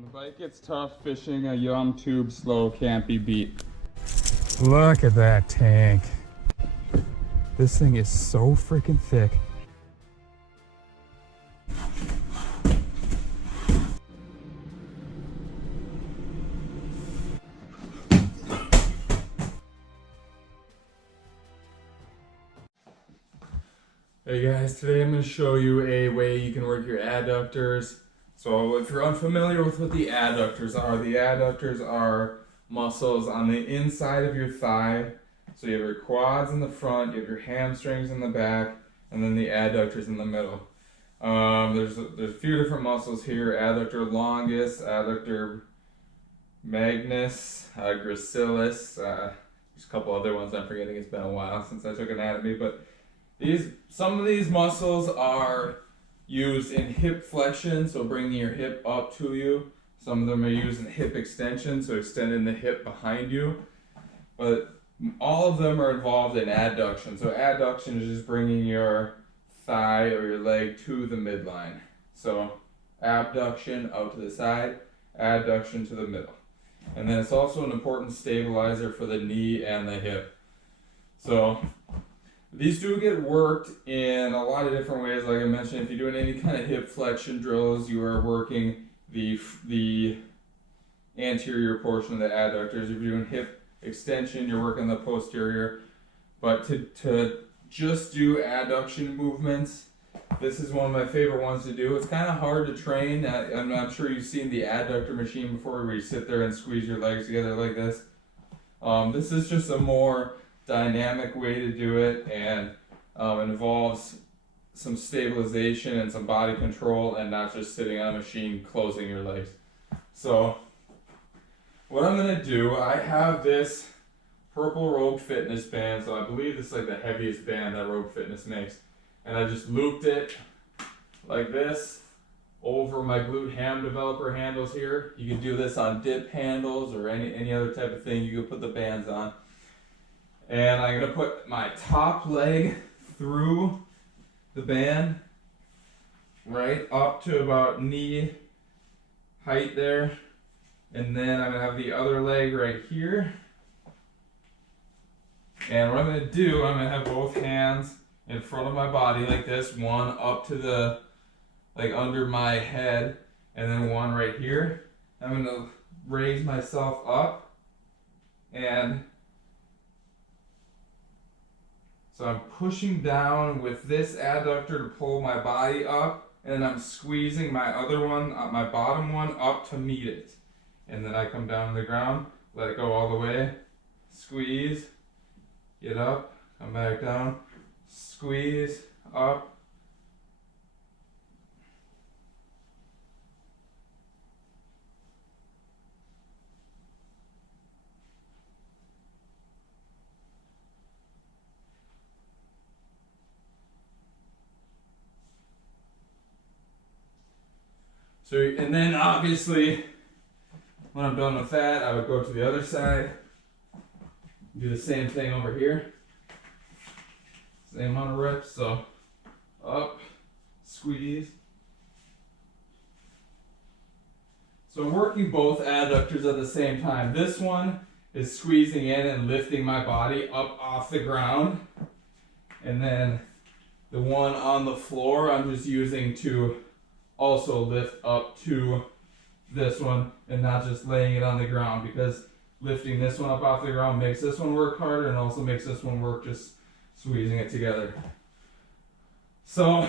The bike gets tough, fishing a young tube slow can't be beat. Look at that tank. This thing is so freaking thick. Hey guys, today I'm going to show you a way you can work your adductors. So if you're unfamiliar with what the adductors are muscles on the inside of your thigh. So you have your quads in the front, you have your hamstrings in the back, and then the adductors in the middle. There's a few different muscles here: adductor longus, adductor magnus, gracilis. There's a couple other ones I'm forgetting. It's been a while since I took anatomy, but some of these muscles are used in hip flexion, so bringing your hip up to you. Some of them are used in hip extension, so extending the hip behind you. But all of them are involved in adduction. So adduction is just bringing your thigh or your leg to the midline. So abduction out to the side, adduction to the middle. And then it's also an important stabilizer for the knee and the hip. So these do get worked in a lot of different ways. Like I mentioned, if you're doing any kind of hip flexion drills, you are working the anterior portion of the adductors. If you're doing hip extension, you're working the posterior. But to just do adduction movements, this is one of my favorite ones to do. It's kind of hard to train. I'm sure you've seen the adductor machine before, where you sit there and squeeze your legs together like this. This is just a more dynamic way to do it, and involves some stabilization and some body control, and not just sitting on a machine closing your legs. So what I'm going to do, I have this purple Rogue Fitness band, so I believe this is like the heaviest band that Rogue Fitness makes, and I just looped it like this over my glute ham developer handles here. You can do this on dip handles or any other type of thing you can put the bands on. And I'm going to put my top leg through the band, right up to about knee height there. And then I'm going to have the other leg right here. And what I'm going to do, I'm going to have both hands in front of my body like this, one up to the, like under my head, and then one right here. I'm going to raise myself up, and so I'm pushing down with this adductor to pull my body up, and then I'm squeezing my other one, my bottom one, up to meet it. And then I come down to the ground, let it go all the way, squeeze, get up, come back down, squeeze, up. So, and then obviously, when I'm done with that, I would go to the other side, do the same thing over here. Same amount of reps, so up, squeeze. So I'm working both adductors at the same time. This one is squeezing in and lifting my body up off the ground. And then the one on the floor, I'm just using to also lift up to this one and not just laying it on the ground, because lifting this one up off the ground makes this one work harder and also makes this one work just squeezing it together. So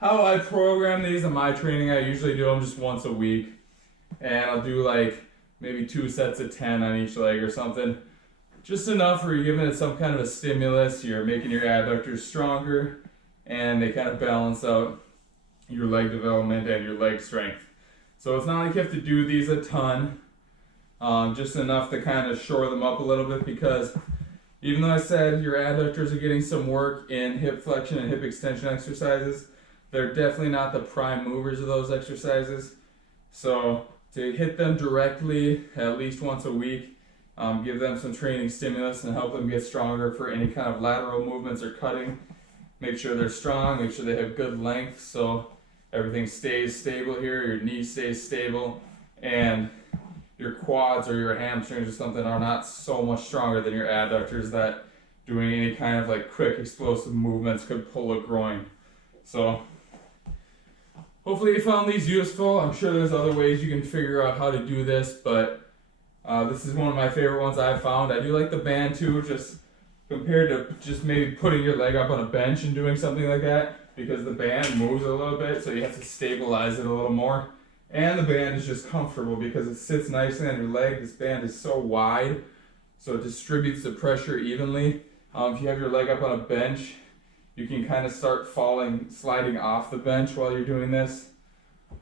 how I program these in my training, I usually do them just once a week, and I'll do like maybe 2 sets of 10 on each leg or something. Just enough where you're giving it some kind of a stimulus, you're making your adductors stronger, and they kind of balance out your leg development and your leg strength. So it's not like you have to do these a ton, just enough to kind of shore them up a little bit, because even though I said your adductors are getting some work in hip flexion and hip extension exercises, they're definitely not the prime movers of those exercises. So to hit them directly at least once a week, give them some training stimulus and help them get stronger for any kind of lateral movements or cutting. Make sure they're strong, make sure they have good length, so everything stays stable here, your knee stays stable, and your quads or your hamstrings or something are not so much stronger than your adductors that doing any kind of like quick explosive movements could pull a groin. So hopefully you found these useful. I'm sure there's other ways you can figure out how to do this, but this is one of my favorite ones I've found. I do like the band too, just compared to just maybe putting your leg up on a bench and doing something like that, because the band moves a little bit, so you have to stabilize it a little more. And the band is just comfortable because it sits nicely on your leg. This band is so wide, so it distributes the pressure evenly. If you have your leg up on a bench, you can kind of start sliding off the bench while you're doing this.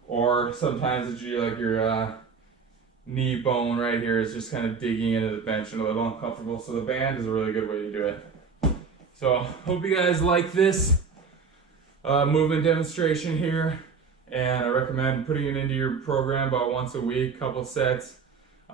Or sometimes it's your knee bone right here is just kind of digging into the bench and a little uncomfortable. So the band is a really good way to do it. So hope you guys like this movement demonstration here. And I recommend putting it into your program about once a week, couple sets.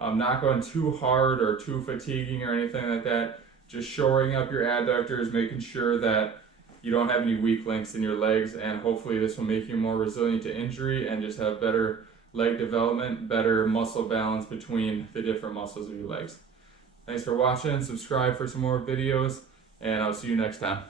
Not going too hard or too fatiguing or anything like that. Just shoring up your adductors, making sure that you don't have any weak links in your legs, and hopefully this will make you more resilient to injury and just have better leg development, better muscle balance between the different muscles of your legs. Thanks for watching. Subscribe for some more videos, and I'll see you next time.